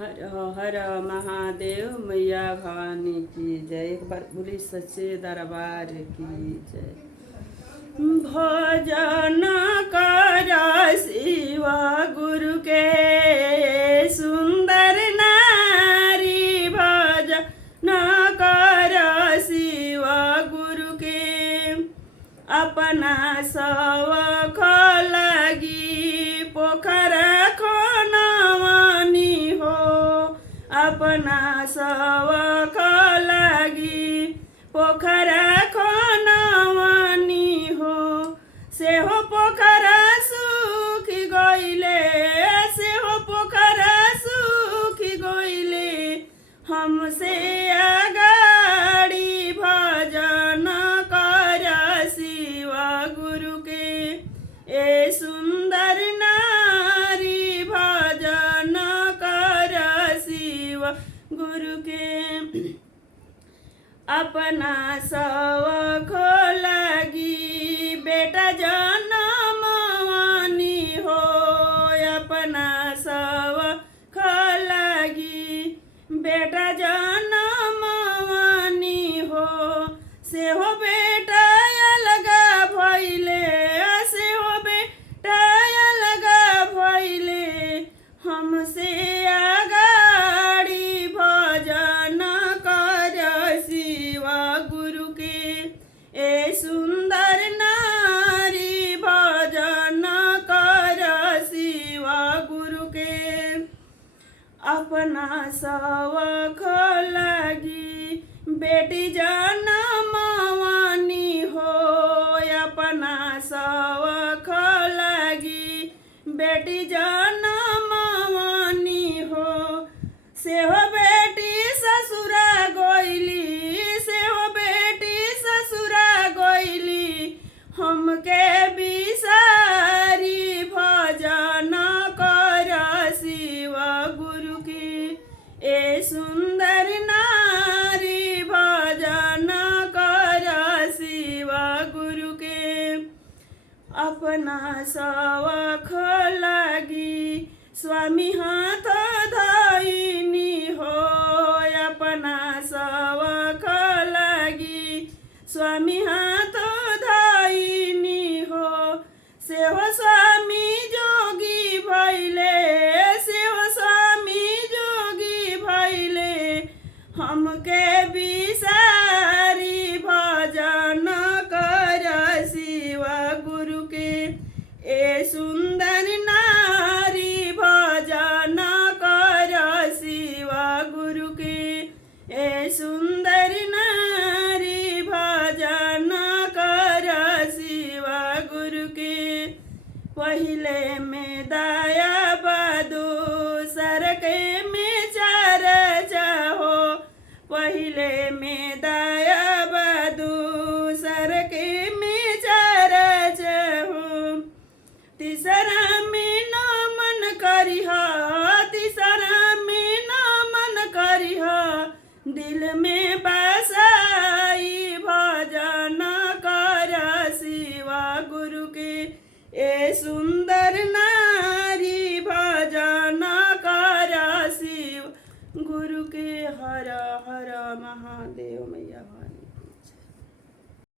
हर हर महादेव मैया भवानी की जय। एक बार बोली सच्चे दरबार की जय। भजन कर शिव गुरु के सुंदर नारी, भजन कर शिव गुरु के अपना सवख लगी पोखरा खनवानी हो, अपना सवख लगी पोखरा खनवानी हो। से हो पोखरा सुखी गइले, से हो पोखरा सुखी गइले, हमसे अगाड़ी भजन कर शिव गुरु के ए सुंदर नारी, भजन कर शिव गुरु के अपना सवख लगी बेटा जनमवानी हो, अपना सवख लगी बेटा जनमवानी हो। से हो बेटा अलगा भइले, से हो बेटा अलगा भइले, हमसे अगाड़ी भजन कर शिव गुरु के ए सुंदर नारी, भजन कर शिव गुरु के अपना सवख लगी बेटी जनमवानी हो, अपना सवख लगी बेटी जनमवानी हो। से हो बेटी ससुरा गइली, से हो बेटी ससुरा गइली, हमके बिसारी भजन कर शिव गुरु की ए सुंदर नारी, भजन कर शिव गुरु के अपना सवख लगी स्वामी हाथ धइनी हो, अपना सवख लगी स्वामी हाथ धइनी हो। से हो स्वामी जोगी भइले, से हो स्वामी जोगी भइले, हमके बिसारी भजन कर शिव गुरु के ए सुंदर नारी, भजन कर शिव गुरु के ए सुंदर नारी, भजन कर शिव गुरु के पहिले में दया बदू सर के में चर्चा हो, पहिले में दया